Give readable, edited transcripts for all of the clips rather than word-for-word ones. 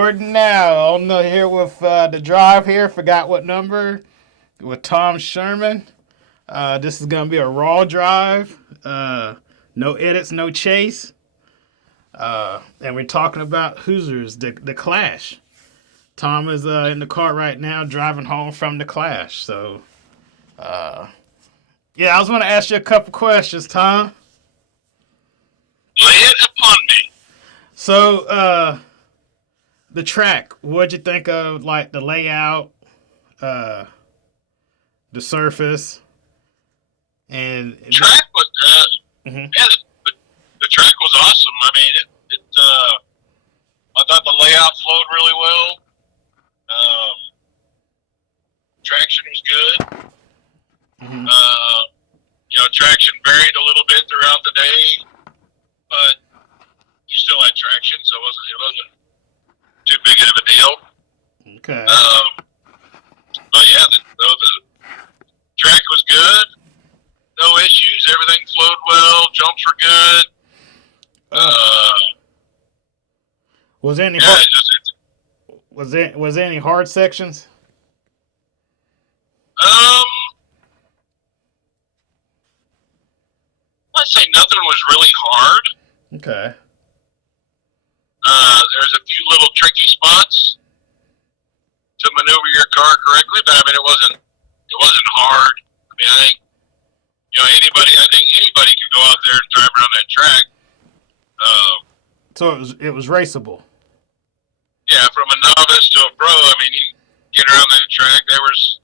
Now on the here with the drive here. Forgot what number with Tom Sherman. This is gonna be a raw drive. No edits, no chase. And we're talking about Hoosiers, the Clash. Tom is in the car right now, driving home from the Clash. So, yeah, I was going to ask you a couple questions, Tom. Lay it upon me. So, the track, what'd you think of, like, the layout, the surface, and... The track was, yeah, the track was awesome. I mean, I thought the layout flowed really well. Traction was good. Traction varied a little bit throughout the day, but you still had traction, so it wasn't too big of a deal. Okay. But yeah, the track was good. No issues. Everything flowed well. Jumps were good. Was there any was there any hard sections? I'd say nothing was really hard. Okay. There's a few little tricky spots to maneuver your car correctly, but I mean it wasn't hard. I mean, I think anybody could go out there and drive around that track. So it was raceable. Yeah, from a novice to a pro, I mean, you get around that track. There was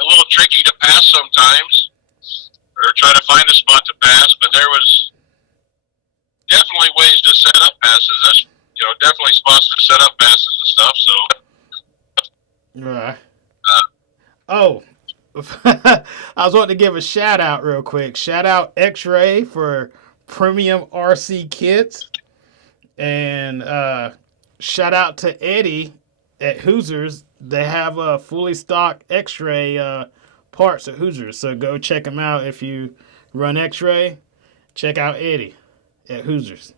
a little tricky to pass sometimes, or try to find a spot to pass, but there was definitely ways to set up passes. That's, definitely spots to set up passes and stuff, so. Right. I was wanting to give a shout out real quick. Shout out Xray for premium RC kits. And shout out to Eddie at Hoosiers. They have a fully stocked Xray parts at Hoosiers. So go check them out if you run Xray. Check out Eddie at Hoosiers.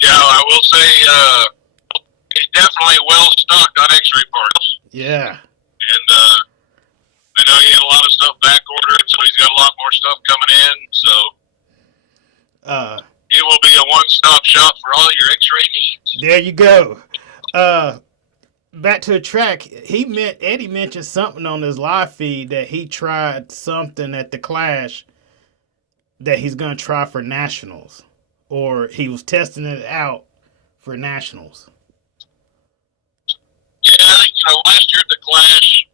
Yeah, I will say he's definitely well stocked on Xray parts. Yeah. And I know he had a lot of stuff back ordered, so he's got a lot more stuff coming in. So it will be a one-stop shop for all your Xray needs. There you go. Back to the track. Eddie mentioned something on his live feed that he tried something at the Clash that he's going to try for nationals, or he was testing it out for nationals. Yeah, last year at the Clash,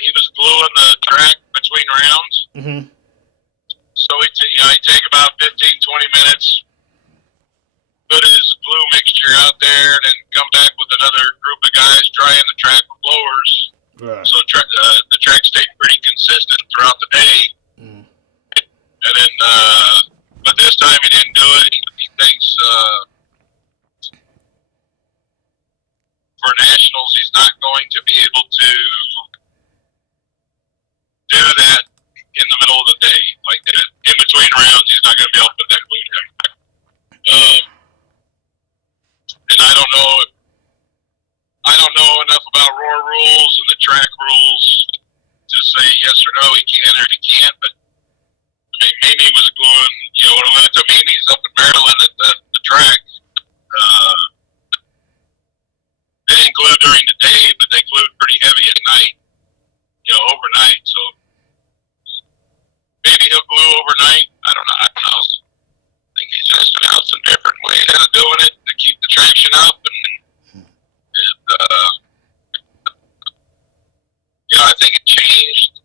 he was gluing the track between rounds. Mm-hmm. So he'd take about 15, 20 minutes, put his glue mixture out there, and then come back with another group of guys drying the track with blowers. Right. So the track stayed pretty consistent throughout the day. Mm. And then, but this time he didn't do it. He thinks for nationals he's not going to be able to do that in the middle of the day, like that. In between rounds, he's not going to be able to put that glue down. And I don't know enough about roar rules and the track rules to say yes or no, he can or he can't. But I mean, Mimi was gluing. When I went to Mimi's up in Maryland at the track, they didn't glue during the day, but they glued pretty heavy at night. Overnight. So. Maybe he'll glue overnight. I don't know. I think he's just found some different ways of doing it to keep the traction up. And I think it changed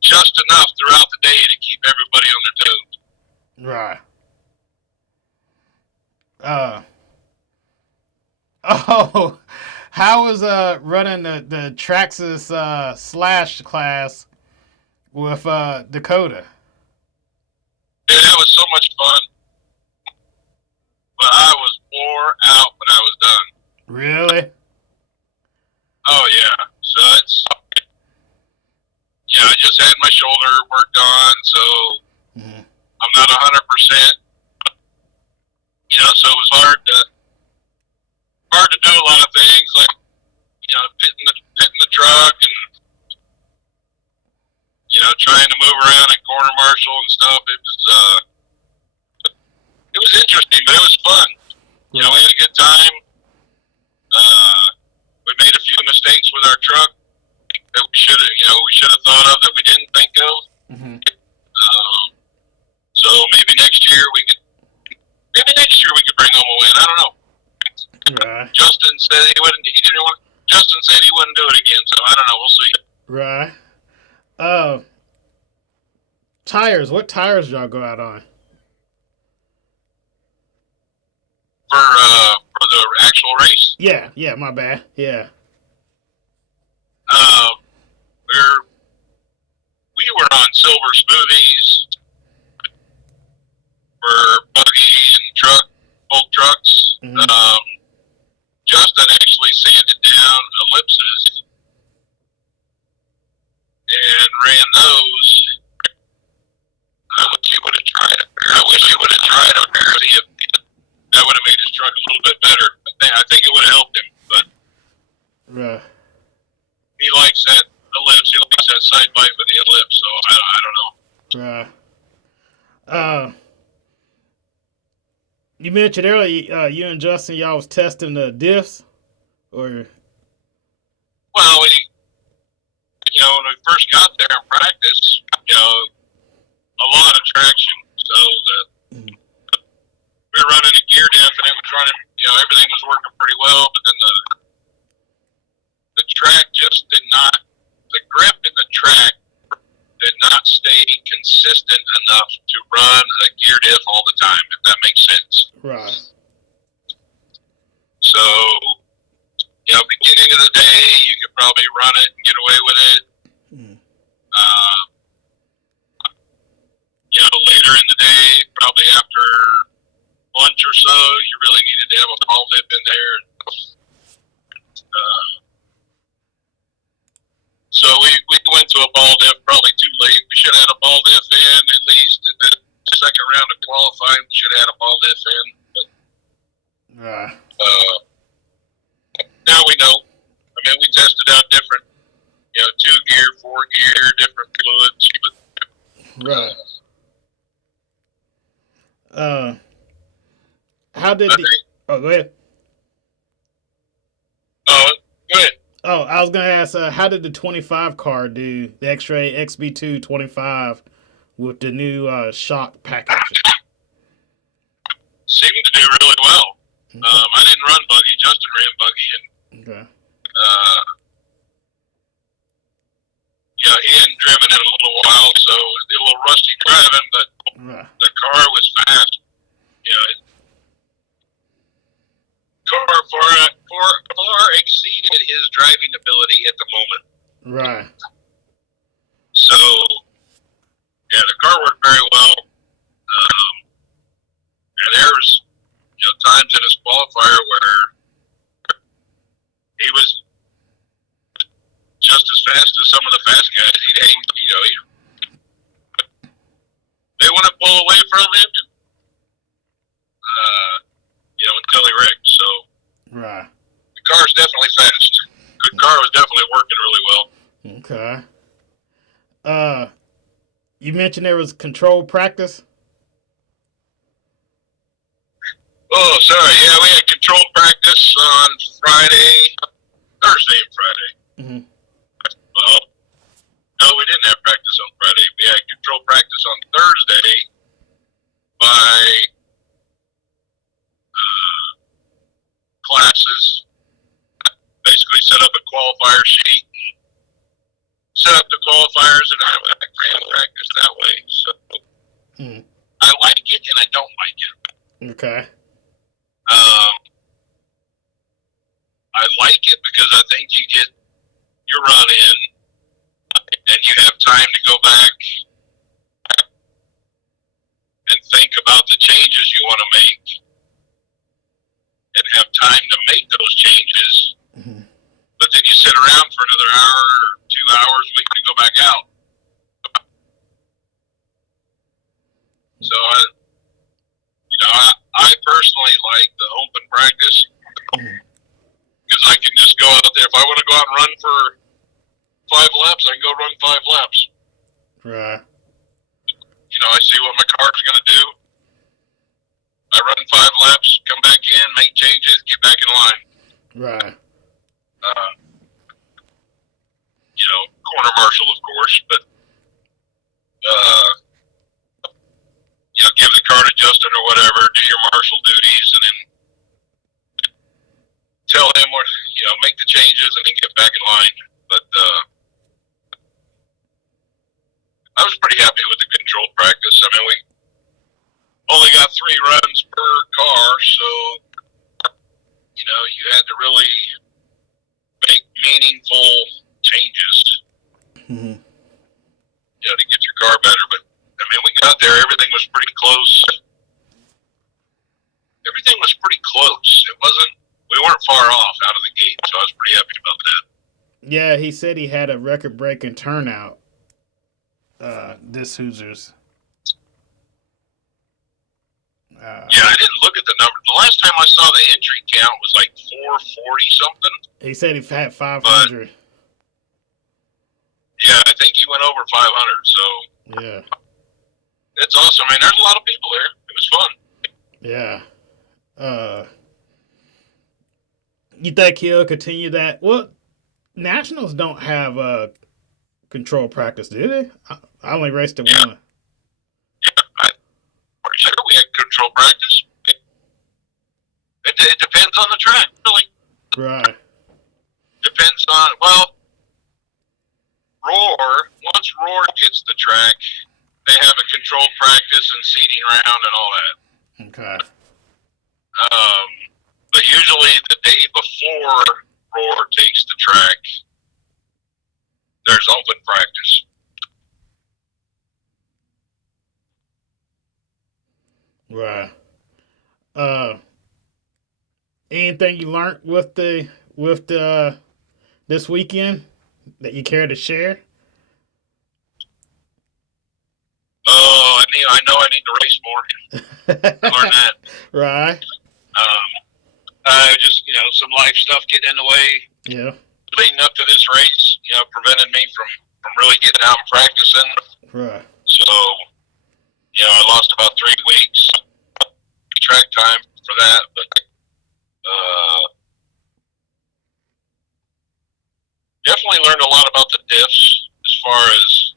just enough throughout the day to keep everybody on their toes. Right. How was running the traxxas slash class with Dakota? Yeah, that was so much fun. But I was wore out when I was done. Really? Oh, yeah. So I just had my shoulder worked on, so I'm not 100%. time. We made a few mistakes with our truck that we should have thought of that we didn't think of. Mm-hmm. So maybe next year we could bring home a win. I don't know. Right. Justin said he wouldn't. Justin said he wouldn't do it again. So I don't know. We'll see. Right. Tires. What tires did y'all go out on? For the actual race? Yeah, my bad. Yeah. We were on silver smoothies for buggy and both trucks. Mm-hmm. Justin actually sanded down ellipses and ran those. I wish he would have tried it. That would have made his truck a little bit better. I think it would have helped him, but Right. he likes that ellipse. He likes that side bite with the ellipse, so I don't know. Right. You mentioned earlier you and Justin, y'all was testing the diffs, or? Well, when we first got there in practice, a lot of traction, so that we were running a gear diff and it was running, everything was working pretty well, but then the track just did not, the grip in the track did not stay consistent enough to run a gear diff all the time, if that makes sense. Right. So, beginning of the day, you could probably run it and get away with it. Later in the day, probably after lunch or so, you really needed to have a ball dip in there. So we went to a ball dip probably too late. We should have had a ball diff in at least in the second round of qualifying. We should have had a ball diff in. But, now we know. I mean, we tested out different, 2-gear, 4-gear, different fluids. But, right. How did oh, go ahead. Go ahead. Oh, I was gonna ask, how did the 25 car do? The Xray XB2 25 with the new shock package. Seemed to do really well. Okay. I didn't run buggy. Justin ran buggy, and Okay. he hadn't driven in a little while, so it was a little rusty driving, but Right. the car was fast. Car far exceeded his driving ability at the moment. Right. So, the car worked very well. And there was, times in his qualifier where he was just as fast as some of the fast guys. He'd hang, they want to pull away from him, until he wrecked. So, Right. the car's definitely fast. Good car was definitely working really well. Okay. You mentioned there was controlled practice. Oh, sorry. Yeah, we had controlled practice on Thursday and Friday. Mm-hmm. Well, no, we didn't have practice on Friday. We had controlled practice on Thursday by classes. Basically set up a qualifier sheet, set up the qualifiers, and I ran practice that way. So I like it and I don't like it. Okay. I like it because I think you get your run in and you have time to go back and think about the changes you want to make and have time to make those changes. Mm-hmm. But then you sit around for another hour or 2 hours waiting to go back out. So I personally like the open practice because I can just go out there. If I want to go out and run for 5 laps, I can go run 5 laps. Right. I see what my car's going to do. I I run 5 laps, come back in, make changes, get back in line. Right. Corner marshal, of course, but give the car to Justin or whatever, do your marshal duties, and then tell him where, make the changes and then get back in line. But I was pretty happy with the control practice. I mean, we only got 3 runs per car, so, you had to really make meaningful changes, to get your car better. But, I mean, we got there. Everything was pretty close. We weren't far off out of the gate, so I was pretty happy about that. Yeah, he said he had a record-breaking turnout, this Hoosiers. I didn't look at the number. The last time I saw the entry count was like 440 something. He said he had 500. Yeah, I think he went over 500, so... Yeah. It's awesome. I mean, there's a lot of people there. It was fun. Yeah. You think he'll continue that? Well, Nationals don't have a control practice, do they? I only raced at one. Yeah, I'm pretty sure we had control practice. It depends on the track, really. Right. Depends on, once Roar gets the track, they have a controlled practice and seating round and all that. Okay. But usually the day before Roar takes the track, there's open practice. Right. Anything you learned with this weekend that you care to share? Oh, I know I need to race more. I learned that. Right. Just, some life stuff getting in the way. Yeah. Leading up to this race, prevented me from really getting out and practicing. Right. So, I lost about 3 weeks track time for that, but definitely learned a lot about the diffs as far as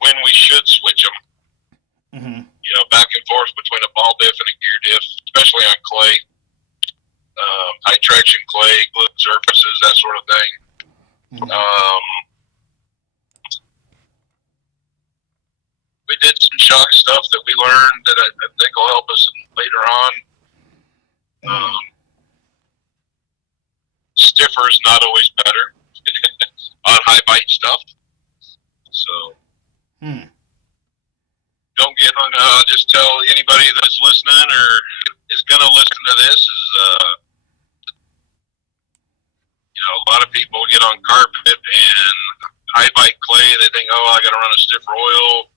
when we should switch them. Mm-hmm. Back and forth between a ball diff and a gear diff, especially on clay, high traction clay, glue surfaces, that sort of thing. Mm-hmm. We did some shock stuff that we learned that I think will help us later on. Stiffer is not always better on high bite stuff. So. Don't get hung up. I'll just tell anybody that's listening or is going to listen to this is, a lot of people get on carpet and high bite clay. They think, I got to run a stiffer oil.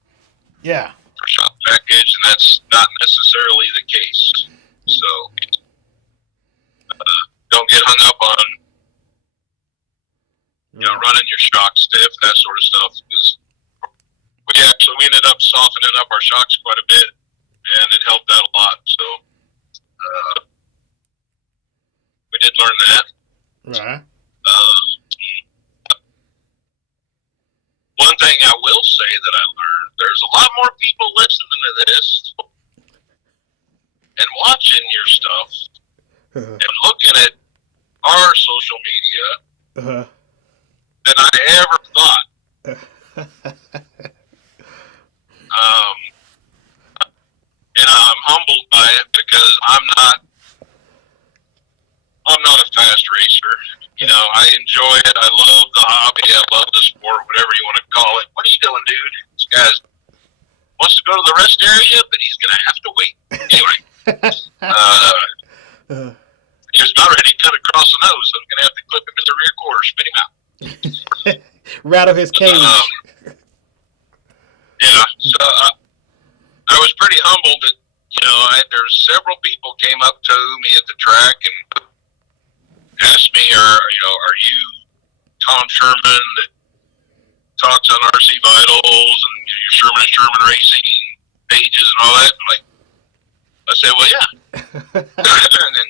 Yeah. For shop package, and that's not necessarily the case. So, don't get hung up on, running your shock stiff, that sort of stuff, because we ended up softening up our shocks quite a bit, and it helped out a lot. So we did learn that. Right. One thing I will say that I learned, there's a lot more people listening to this and watching your stuff and looking at our social media than I ever thought. And I'm humbled by it because I'm not a fast racer. I enjoy it. I love the hobby. I love the sport, whatever you want to call it. What are you doing, dude? This guy wants to go to the rest area, but he's going to have to wait. Anyway, he was about ready to cut across the nose, so I'm going to have to clip him in the rear quarter, spit him out. Rattle his cage. Yeah, so I was pretty humbled that, there's several people came up to me at the track and asked me, are you Tom Sherman that talks on RC Vitals and your Sherman Racing pages and all that? I'm like, and then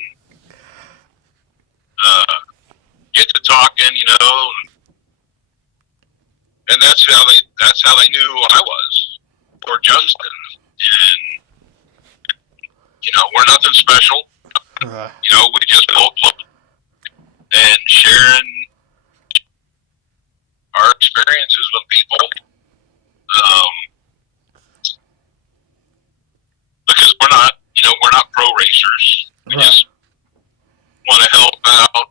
get to talking, and that's how they knew who I was, or Justin. And we're nothing special. We just both love and sharing our experiences with people. Because we're not pro racers. We just want to help out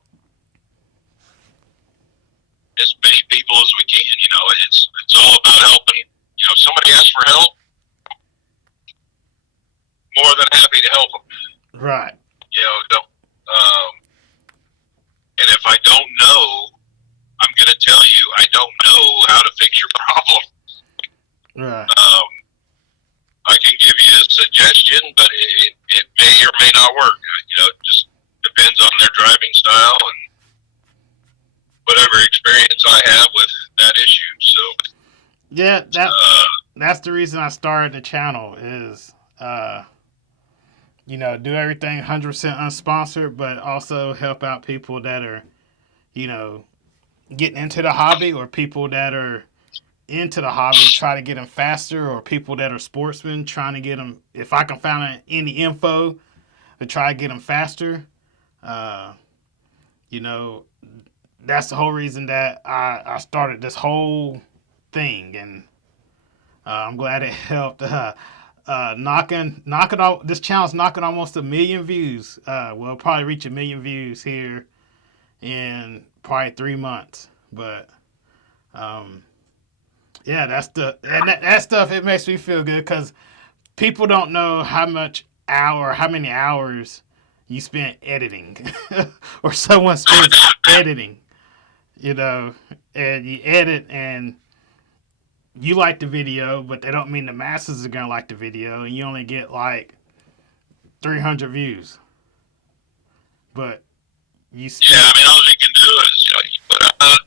as many people as we can. It's all about helping. Somebody asks for help, more than happy to help them. Right. And if I don't know, I'm going to tell you I don't know how to fix your problem. Right. I can give you a suggestion, but it may or may not work. It just depends on their driving style and whatever experience I have with that issue. So yeah, that's the reason I started the channel is, do everything 100% unsponsored, but also help out people that are, getting into the hobby, or people that are into the hobby, try to get them faster, or people that are sportsmen trying to get them, if I can find any info to try to get them faster. That's the whole reason that I started this whole thing, and I'm glad it helped. Knocking off, this channel's knocking almost 1 million views. We'll probably reach 1 million views here in probably 3 months. But yeah, that stuff, it makes me feel good because people don't know how many hours you spent editing or someone spends editing, and you edit and you like the video, but they don't mean the masses are going to like the video, and you only get like 300 views. But all you can do is you put out a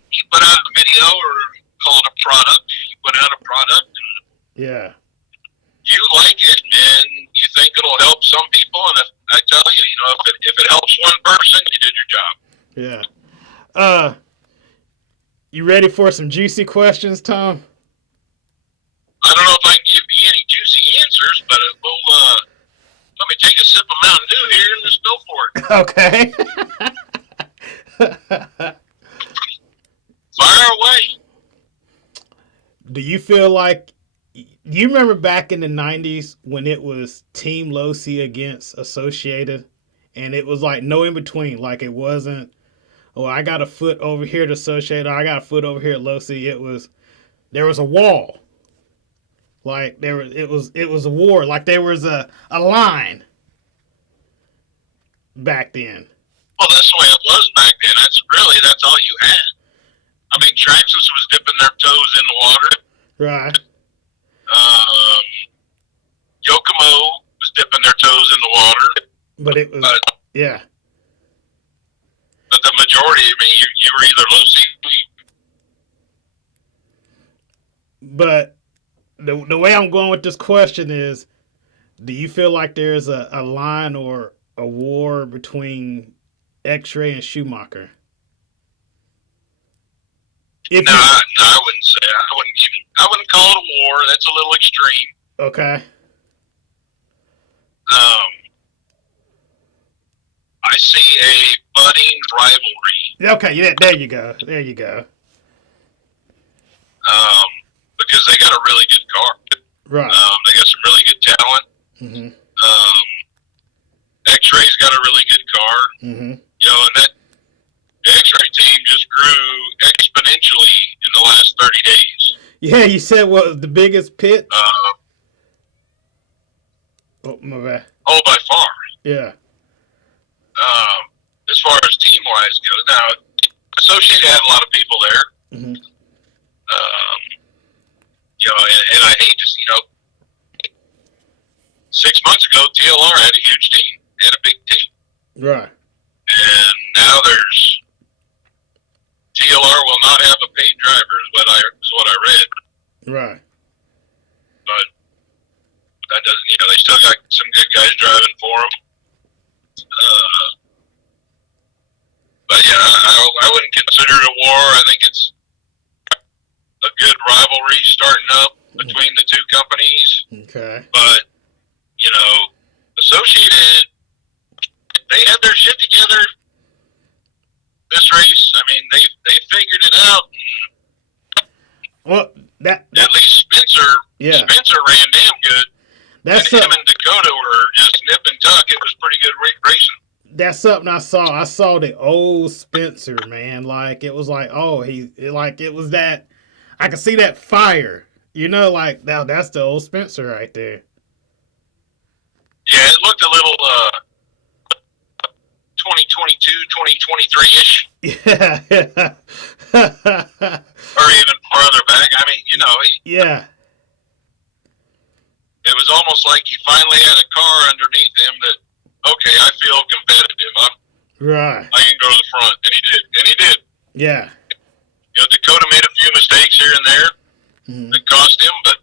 video or call it a product. You put out a product and you like it and you think it'll help some people, and if I tell you, if it helps one person, you did your job. Yeah. You ready for some juicy questions, Tom? I don't know if I can give you any juicy answers, but let me take a sip of Mountain Dew here and just go for it. Okay. Fire away. Do you feel like, you remember back in the 90s when it was Team Losi against Associated, and it was like no in between, like it wasn't, I got a foot over here to Associated, I got a foot over here at Losi. There was a wall. Like it was a war. Like there was a line back then. Well, that's the way it was back then. That's all you had. I mean, Traxxas was dipping their toes in the water. Right. Yokomo was dipping their toes in the water. But it was, yeah. But the majority, you were either low CP. But the way I'm going with this question is, do you feel like there's a line or a war between Xray and Schumacher? No, I wouldn't say. I wouldn't call it a war. That's a little extreme. Okay. I see a budding rivalry. Okay, yeah, there you go. There you go. Because they got a really good car. Right. They got some really good talent. Mm-hmm. Xray's got a really good car. Mm-hmm. And that the Xray team just grew exponentially in the last 30 days. Yeah, you said what was the biggest pit? Oh, my bad. Oh, by far. Yeah. As far as team-wise goes, now, Associated had a lot of people there. Mm-hmm. And I hate to, 6 months ago, TLR had a huge team, had a big team. Right. And now TLR will not have a paid driver, is what I read. Right. But that doesn't, they still got some good guys driving for them. But yeah, I wouldn't consider it a war. I think it's a good rivalry starting up between the two companies. Okay. But, you know, Associated, they had their shit together this race. I mean, they figured it out. Well, that at least Spencer ran damn good. That's and him and Dakota were just nip and tuck. It was pretty good racing. That's something I saw. I saw the old Spencer, man. Like, it was like, oh, it was that. I could see that fire. You know, like, now that's the old Spencer right there. Yeah, it looked a little 2022, 2023-ish. Yeah. Or even farther back. I mean, you know. Yeah. It was almost like he finally had a car underneath him that, okay, I feel competitive. Right. I can go to the front. And he did. Yeah. You know, Dakota made a few mistakes here and there that cost him, but,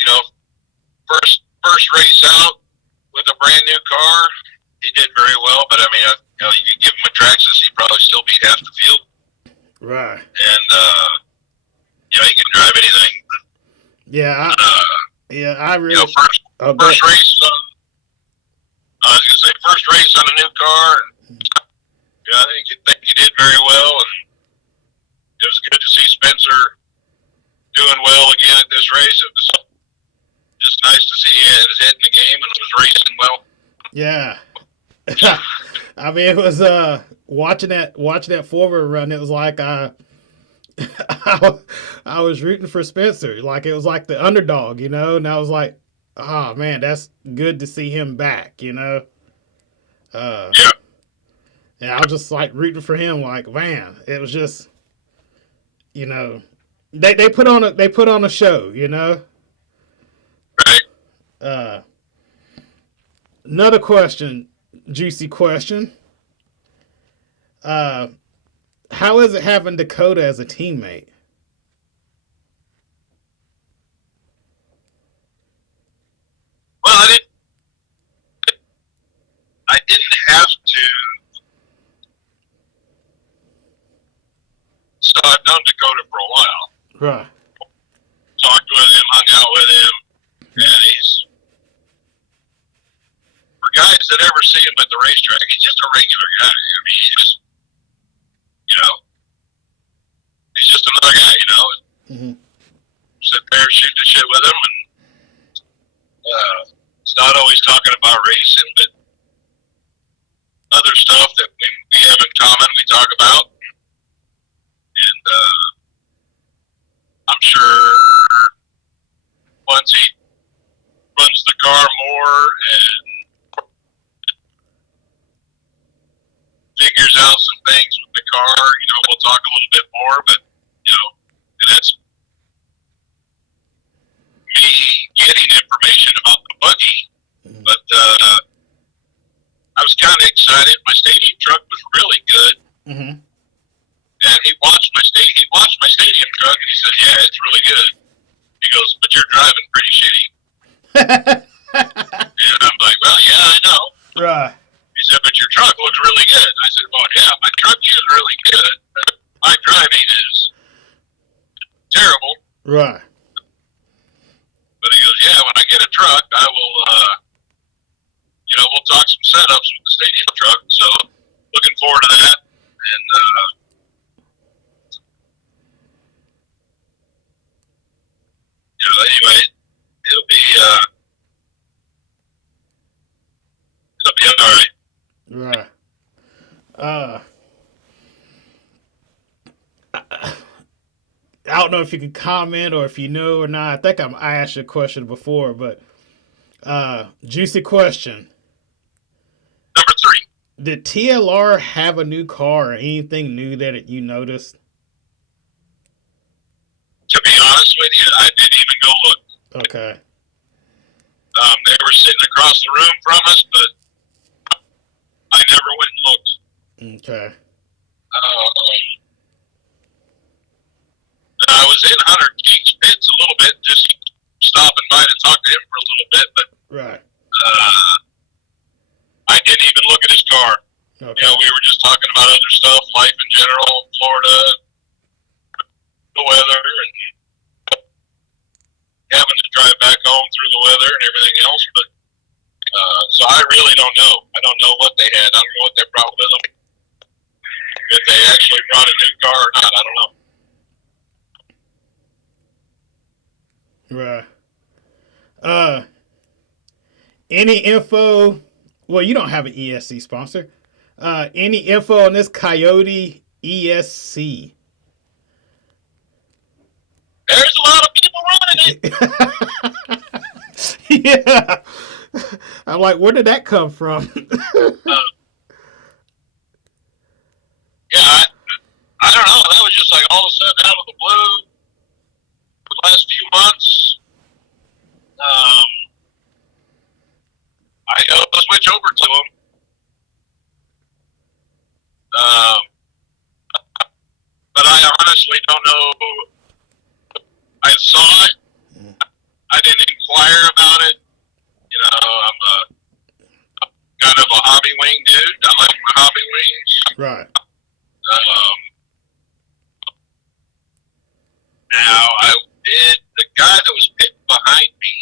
you know, first race out with a brand new car, he did very well. But, I mean, you know, you could give him a traxxas, he'd probably still beat half the field. Right. And, you know, he can drive anything. Yeah, I really. You know, first race. I was gonna say first race on a new car. And, yeah, I think he did very well, and it was good to see Spencer doing well again at this race. It was just nice to see he had his head in the game and was racing well. Yeah. I mean, it was watching that forward run. It was like I was rooting for Spencer. Like, it was like the underdog, you know? And I was like, oh, man, that's good to see him back, you know? Yeah. And I was just, like, rooting for him. Like, man, it was just, you know, they put on a show, you know? Right. Another question, juicy question. How is it having Dakota as a teammate? Well, I didn't have to. So I've known Dakota for a while. Right. Talked with him, hung out with him, and he's, for guys that ever see him at the racetrack, he's just a regular guy. I mean, you know, he's just another guy, you know. Sit there, shoot the shit with him, and it's not always talking about racing, but other stuff that we have in common we talk about. And I'm sure once he runs the car more and figures out some things with the car, you know, we'll talk a little bit more, but, you know, and that's me getting information about the buggy. But I was kind of excited. My stadium truck was really good. And he watched my stadium truck, and he said, yeah, it's really good. He goes, but you're driving pretty shitty. And I'm like, well, yeah, I know. Right. He said, but your truck looks really good. I said, well, yeah, my truck is really good. My driving is terrible. Right. But he goes, yeah, when I get a truck, I will, you know, we'll talk some setups with the stadium truck. So looking forward to that. And, you know, anyway, it'll be all right. Right. I don't know if you can comment or if you know or not. I think I asked you a question before, but juicy question. Number 3. Did TLR have a new car or anything new that you noticed? To be honest with you, I didn't even go look. Okay. They were sitting across the room from us, but I never went and looked. Okay. I was in Hunter King's pits a little bit, just stopping by to talk to him for a little bit, but Right. weather and everything else. But so I really don't know. I don't know what they had. I don't know what they brought with them. If they actually brought a new car or not, I don't know. Right. Any info? Well, you don't have an ESC sponsor. Any info on this Coyote ESC? There's a lot of people running it. Yeah. I'm like, where did that come from? Yeah, I don't know. That was just like all of a sudden out of the blue. The last few months, I switch over to them. But I honestly don't know. I saw it. I didn't inquire about it. You know, I'm kind of a hobby wing dude. I like my hobby wings. Right. Now, the guy that was pitting behind me,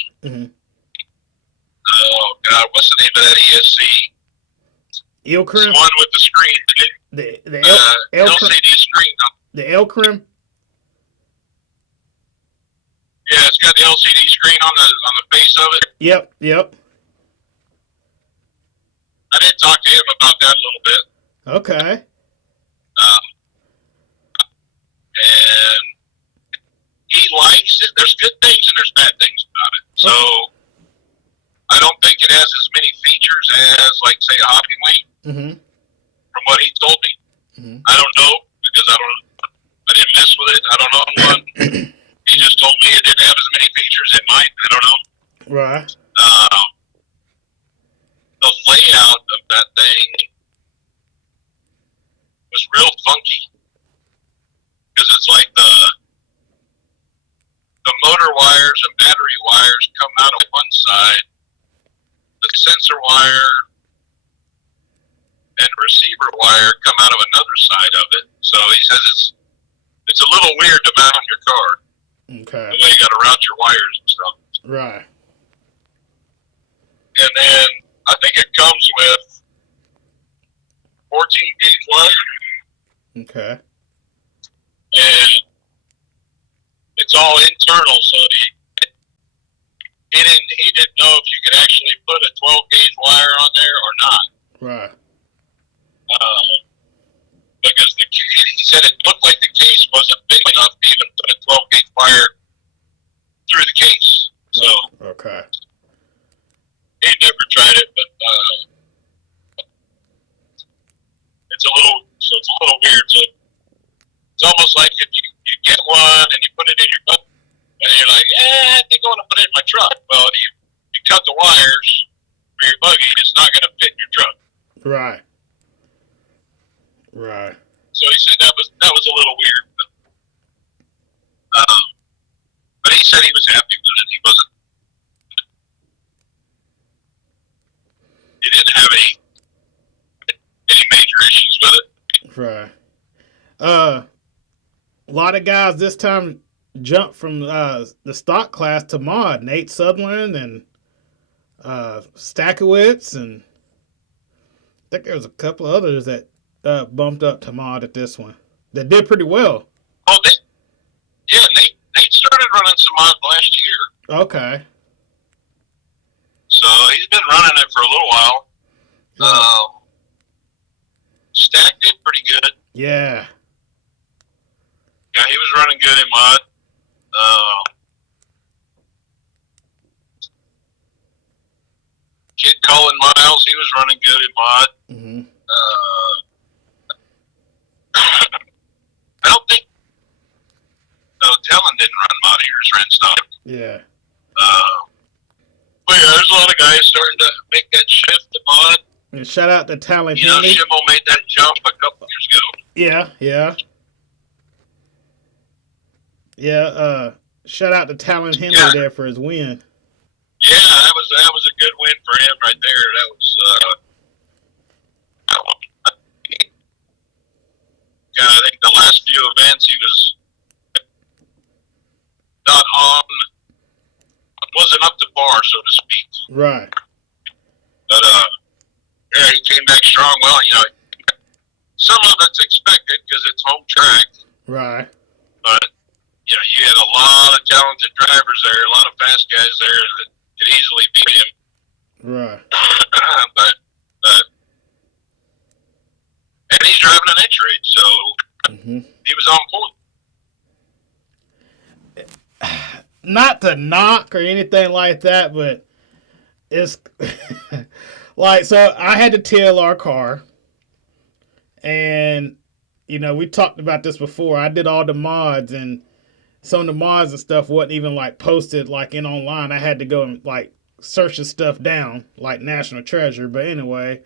oh, God, what's the name of that ESC? Ilcrim? The one with the screen. The LCD screen. The Elcrim? Yeah, it's got the LCD screen on the face of it. Yep. I did talk to him about that a little bit. Okay. And he likes it. There's good things and there's bad things about it. So I don't think it has as many features as, like, say, a hobby wing. From what he told me, I don't know because I didn't mess with it. I don't know one. He just told me it didn't have as many features. It might. I don't know. Right. The layout of that thing was real funky because it's like the motor wires and battery wires come out of one side, the sensor wire and receiver wire come out of another side of it. So he says it's a little weird to mount on your car. Okay. The way you got to route your wires and stuff. Right. And then I think it comes with 14 gauge wire. Okay. And it's all internal, so he didn't know if you could actually put a 12 gauge wire on there or not. Right. Because he said it looked like the case wasn't big enough to even put a 12 gauge wire through the case. So okay. He never tried it, but it's a little weird. So it's almost like if you get one and you put it in your butt, and you're like, I think I want to put it in my truck. Well, you cut the wires for your buggy, it's not going to fit in your truck. Right. Right. So he said that was a little weird, but he said he was happy with it. He didn't have any major issues with it. Right. A lot of guys this time jumped from the stock class to mod. Nate Sutherland and Stackowitz, and I think there was a couple of others that bumped up to mod at this one that did pretty well. Oh, Nate started running some mod last year. Okay. So he's been running it for a little while. Yeah. Stack did pretty good. Yeah. Yeah, he was running good in mod. Kid Colin Miles, he was running good in mod. I don't think Tellin didn't run mod. He just ran stock. Yeah. But yeah, there's a lot of guys starting to make that shift to mod. And shout out to Talon You know, Henley. Schimmel made that jump a couple years ago. Yeah. Shout out to Talon Henley there for his win. Yeah, that was a good win for him right there. That was I think the last few events he was not on wasn't up to par, so to speak. Right. But yeah, he came back strong. Well, some of it's expected because it's home track. Right. But you had a lot of talented drivers there, a lot of fast guys there that could easily beat him. Right. but and he's driving an Xray, so he was on point. Not to knock or anything like that, but it's like, so I had the TLR car, and we talked about this before. I did all the mods, and some of the mods and stuff wasn't even like posted like in online. I had to go and like search the stuff down like National Treasure. But anyway,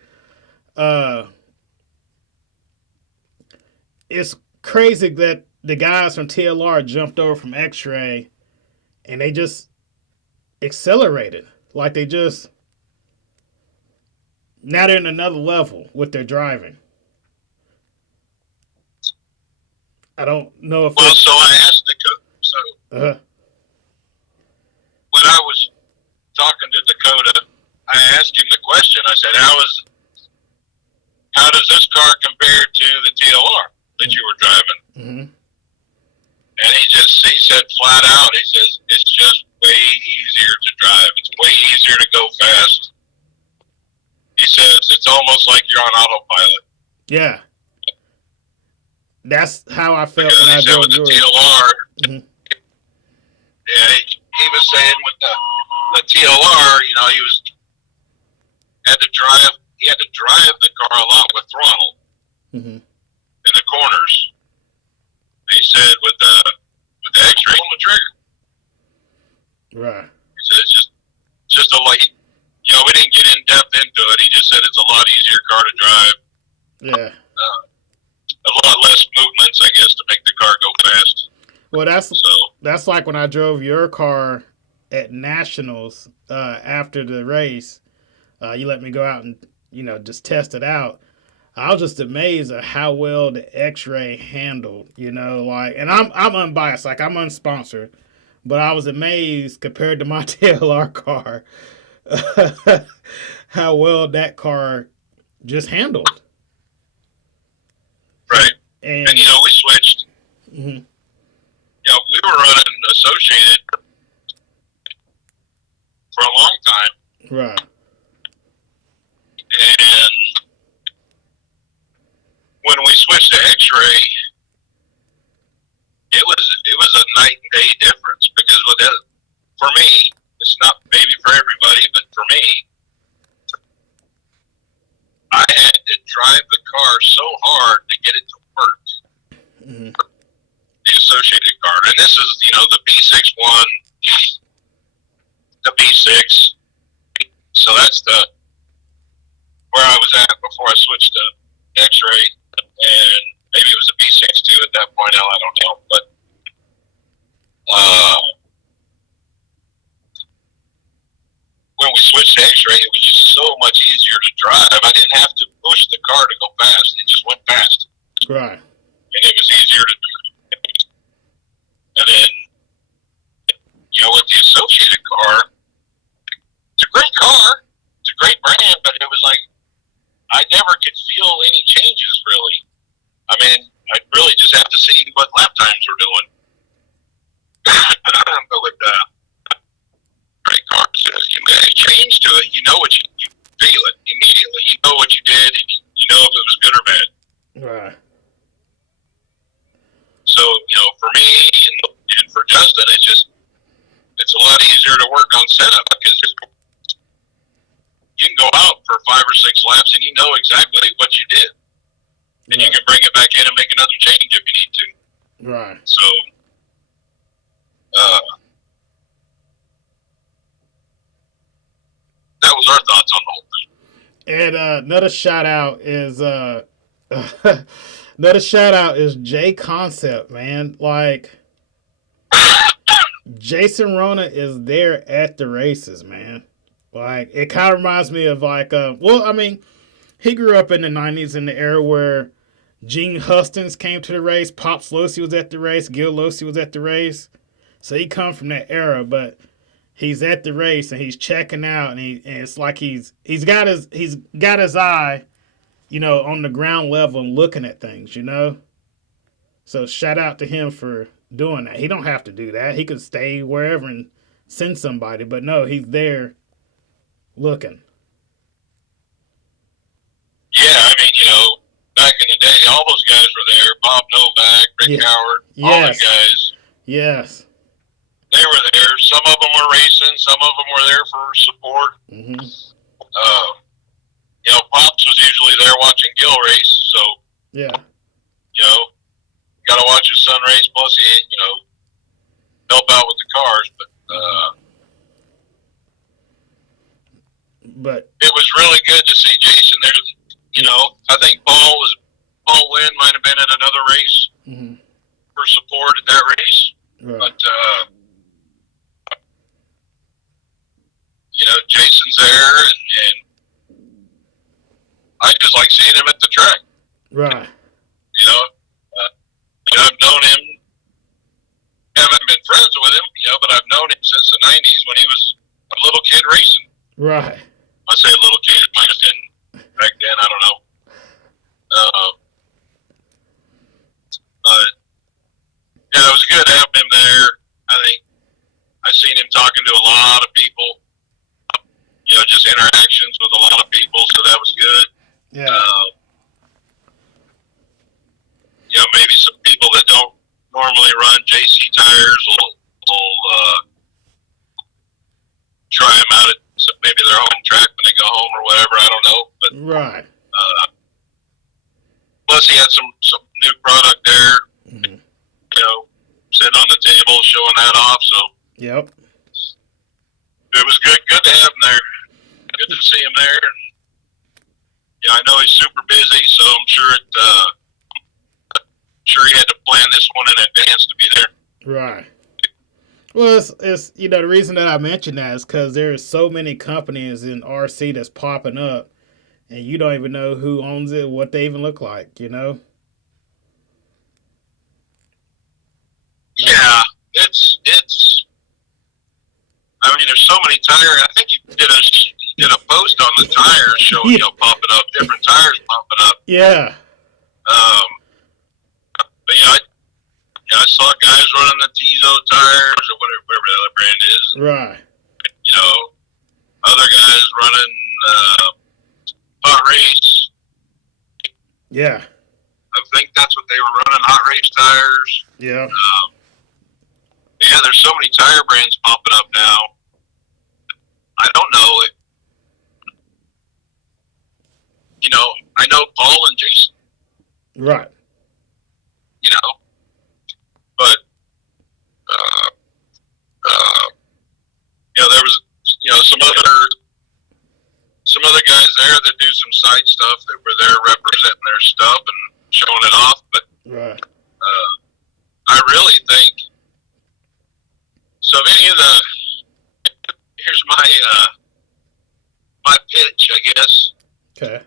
it's crazy that the guys from TLR jumped over from Xray and they just accelerated. Like now they're in another level with their driving. I don't know if... Well, so I asked the coach, when I was talking to Dakota, I asked him the question. I said, how does this car compare to the TLR that you were driving? Mm-hmm. And he said flat out, he says, it's just way easier to drive. It's way easier to go fast. He says, it's almost like you're on autopilot. Yeah. That's how I felt because when I drove with the TLR. Mm-hmm. Yeah, he was saying with the TLR, he had to drive the car a lot with throttle in the corners. And he said with the Xray on the trigger. Right. He said it's just a light. We didn't get in depth into it. He just said it's a lot easier car to drive. Yeah. A lot less movements, I guess, to make the car go fast. Well, that's like when I drove your car at Nationals after the race. You let me go out and just test it out. I was just amazed at how well the Xray handled. And I'm unbiased, like I'm unsponsored, but I was amazed compared to my TLR car how well that car just handled. Right. And we switched. Mm-hmm. We were running Associated for a long time. Right. And when we switched to Xray, it was a night and day difference because for me, it's not maybe for everybody, but for me, I had to drive the car so hard to get it to work. Mm-hmm. The Associated car, and this is the B61, the B6. So that's where I was at before I switched to Xray, and maybe it was a B62 at that point. I don't know, but when we switched to Xray, it was just so much easier to drive. I didn't have to push the car to go fast; it just went fast. Right. And it was easier to drive. And then, with the Associated car, it's a great car. It's a great brand, but it was like I never could feel any changes, really. I mean, I'd really just have to see what lap times were doing. But with great cars, you add a change to it, you feel it immediately. You know what you did, and you know if it was good or bad. Right. So, for me and for Justin, it's a lot easier to work on setup because you can go out for 5 or 6 laps and you know exactly what you did. And you can bring it back in and make another change if you need to. Right. So, that was our thoughts on the whole thing. And another shout out is Jconcepts, man. Like Jason Rona is there at the races, man. Like it kind of reminds me of like he grew up in the 90s in the era where Gene Hustings came to the race, Pops Losey was at the race, Gil Losey was at the race. So he come from that era, but he's at the race and he's checking out, and it's like he's got his eye, on the ground level and looking at things, So shout out to him for doing that. He don't have to do that. He could stay wherever and send somebody, but no, he's there looking. Yeah, I mean, back in the day, all those guys were there. Bob Novak, Rick Howard, all those guys. Yes. They were there. Some of them were racing. Some of them were there for support. Mm-hmm. Pops was usually there watching Gil race. So, yeah. Got to watch his son race. Plus, he, help out with the cars. But it was really good to see Jason there. I think Paul Wynn might have been at another race for support at that race. Right. But, Jason's there, and I just like seeing him at the track. Right. I've known him, haven't been friends with him, but I've known him since the 90s when he was a little kid racing. Right. I say a little kid, it might have been back then, I don't know. But, yeah, it was good having him there. I think I seen him talking to a lot of people, just interactions with a lot of people, so that was good. Yeah. Maybe some people that don't normally run JC tires will try them out at maybe their home track when they go home or whatever. I don't know. But, right. Plus, he had some new product there, sitting on the table, showing that off. So, yep. It was good to have him there. Good to see him there. And, I know he's super busy, so I'm sure he had to plan this one in advance to be there. Right. Well, it's the reason that I mentioned that is because there's so many companies in RC that's popping up, and you don't even know who owns it, what they even look like, Yeah, it's. I mean, there's so many tires. I think you did a post on the tires showing popping up, different tires popping up. Yeah. But I saw guys running the Tizo tires or whatever the other brand is. Right. Other guys running hot race. Yeah. I think that's what they were running, hot race tires. Yeah. Yeah, there's so many tire brands popping up now. I don't know it. I know Paul and Jason. Right. But there was some other guys there that do some side stuff that were there representing their stuff and showing it off. But right. I really think so. Here's my pitch, I guess. Okay.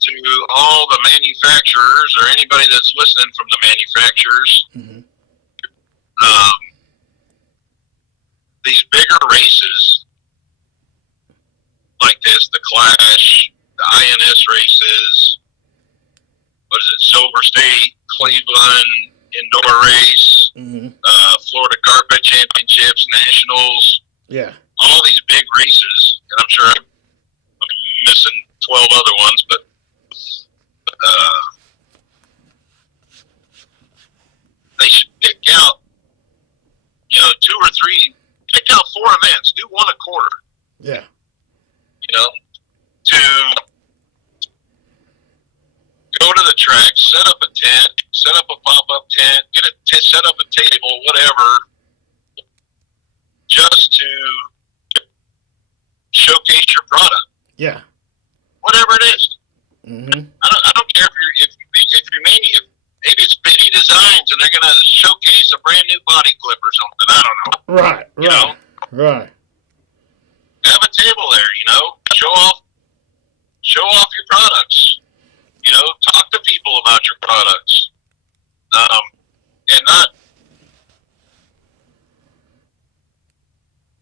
To all the manufacturers or anybody that's listening from the manufacturers, these bigger races like this, the Clash, the INS races, what is it, Silver State, Cleveland, Indoor Race, Florida Carpet Championships, Nationals, all these big races, and I'm sure I'm missing 12 other ones, but they should pick out, 2 or 3, pick out 4 events, do one a quarter. Yeah. To go to the track, set up a tent, set up a pop-up tent, set up a table, whatever, just to showcase your product. Yeah. Whatever it is. Mm-hmm. I don't care if maybe it's Biddy Designs and they're going to showcase a brand new body clip or something. I don't know. Right. Right. Have a table there, show off your products. Talk to people about your products. And not,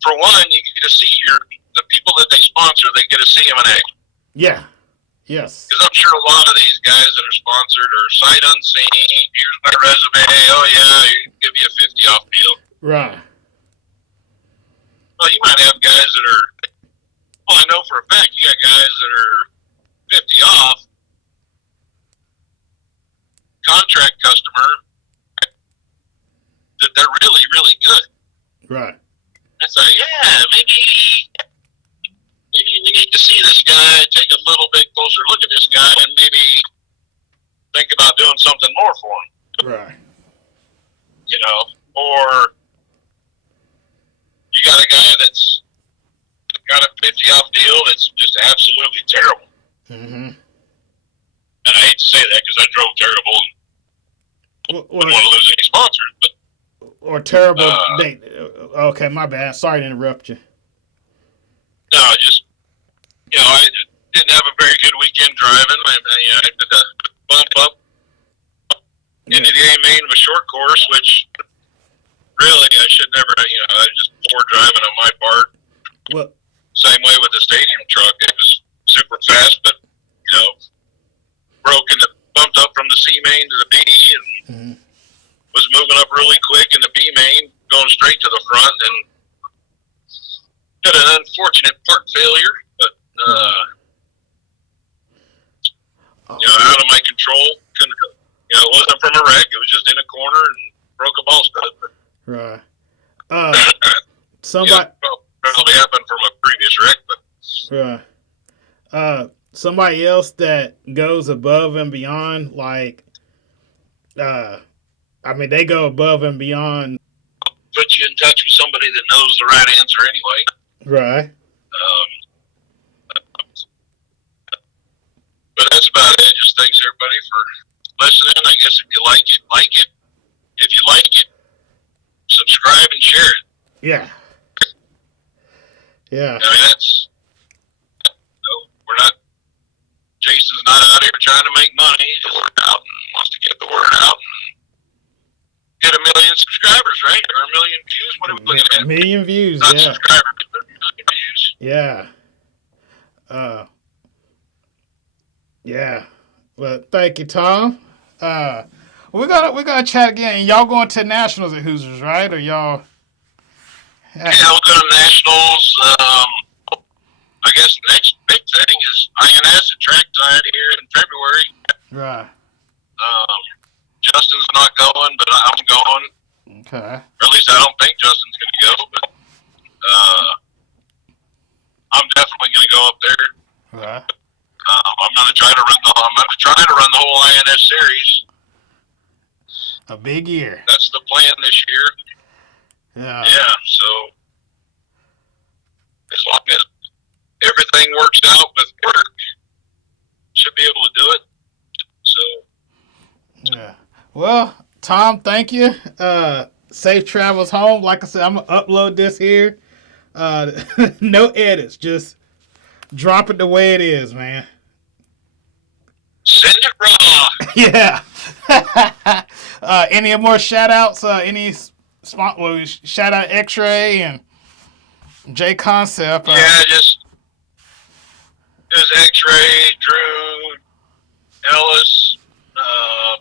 for one, you to see the people that they sponsor. They get to see them in action. Yeah. Yes. Because I'm sure a lot of these guys that are sponsored are sight unseen. Here's my resume. Oh yeah, give you a 50 off deal. Right. Well, you might have guys that are. Well, I know for a fact you got guys that are 50 off. Contract customer that they're really, really good. Right. It's like, yeah, maybe we need to see this guy, take a little bit closer look at this guy, and maybe think about doing something more for him. Right. You know, or you got a guy that's got a 50 off deal that's just absolutely terrible. Mm-hmm. And I hate to say that because I drove terrible and wouldn't want to lose any sponsors, but. Or terrible date. Okay, my bad. Sorry to interrupt you. No, just, you know, I didn't have a very good weekend driving. I did a bump up into the A main of a short course, which really I should never, you know, I just poor driving on my part. Well, same way with the stadium truck. It was super fast, but, you know, bumped up from the C main to the B and was moving up really quick in the B main, going straight to the front, and had an unfortunate part failure, but you know, out of my control. Couldn't, you know, it wasn't from a wreck. It was just in a corner and broke a ball stud. Right. Somebody. Yeah, probably happened from a previous wreck, but. Right. Somebody else that goes above and beyond, like, I mean, they go above and beyond. Put you in touch with somebody that knows the right answer anyway. Right. But that's about it. Just thanks everybody for listening. I guess if you like it, like it. If you like it, subscribe and share it. Yeah. Yeah. I mean, that's, we're not, Jason's not out here trying to make money. He's just out and wants to get the word out and get 1 million subscribers, right? Or 1 million views? What are we looking at? 1 million views, not yeah. Subscribers, but 1 million views. Yeah. Yeah. Well, thank you, Tom. We're gonna chat again. Y'all going to nationals at Hoosiers, right? Or y'all? Yeah, we'll go to nationals. I guess the next big thing is INS at trackside here in February. Right. Justin's not going, but I'm going. Okay. Or at least I don't think Justin's going to go, but I'm definitely going to go up there. Right. I'm going to try to run the whole INS series. A big year. That's the plan this year. Yeah. Yeah. So as long as everything works out with work, should be able to do it. So. Yeah. Well, Tom, thank you. Safe travels home. Like I said, I'm gonna upload this here. No edits, just drop it the way it is, man. Send it raw. Yeah. Any more shout outs? Shout out Xray and Jconcepts. Yeah, just Xray, Drew, Ellis,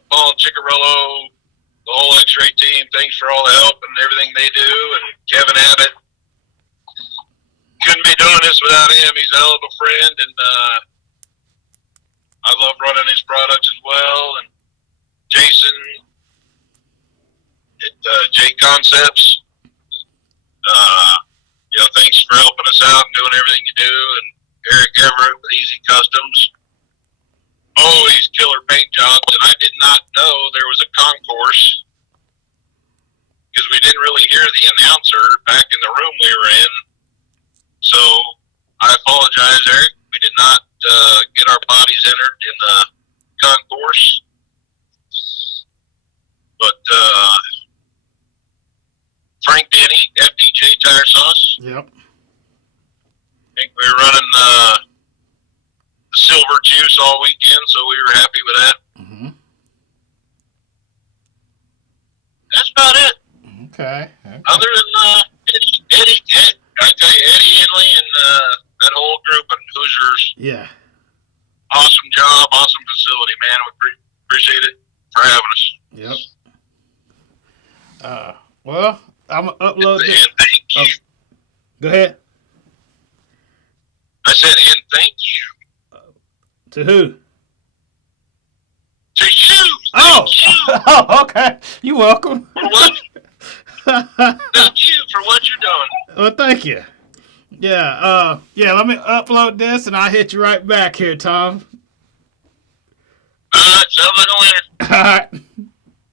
Paul Ciccarello, the whole Xray team. Thanks for all the help and everything they do. And Kevin Abbott. Couldn't be doing this without him. He's a hell of a friend, and I love running his products as well. And Jason at Jconcepts. You know, thanks for helping us out and doing everything you do. And Eric Everett with Easy Customs. Always killer paint jobs, and I did not know there was a concourse because we didn't really hear the announcer back in the room we were in. So I apologize, Eric. We did not get our bodies entered in the concourse. But Frank Denny, FDJ Tire Sauce. Yep. I think we were running the silver juice all weekend, so we were happy with that. Mm-hmm. That's about it. Okay. Other than I tell you, Eddie Henley and that whole group of Hoosiers. Yeah. Awesome job, awesome facility, man. We appreciate it for having us. Yep. Well, I'm gonna upload And this. thank you. Go ahead. I said, and thank you. To who? To you. Oh. Thank you. Oh, okay. You're welcome. For what? Thank you for what you're doing. Well, thank you. Yeah. Let me upload this, and I'll hit you right back here, Tom. All right, sounds like a winner. All right.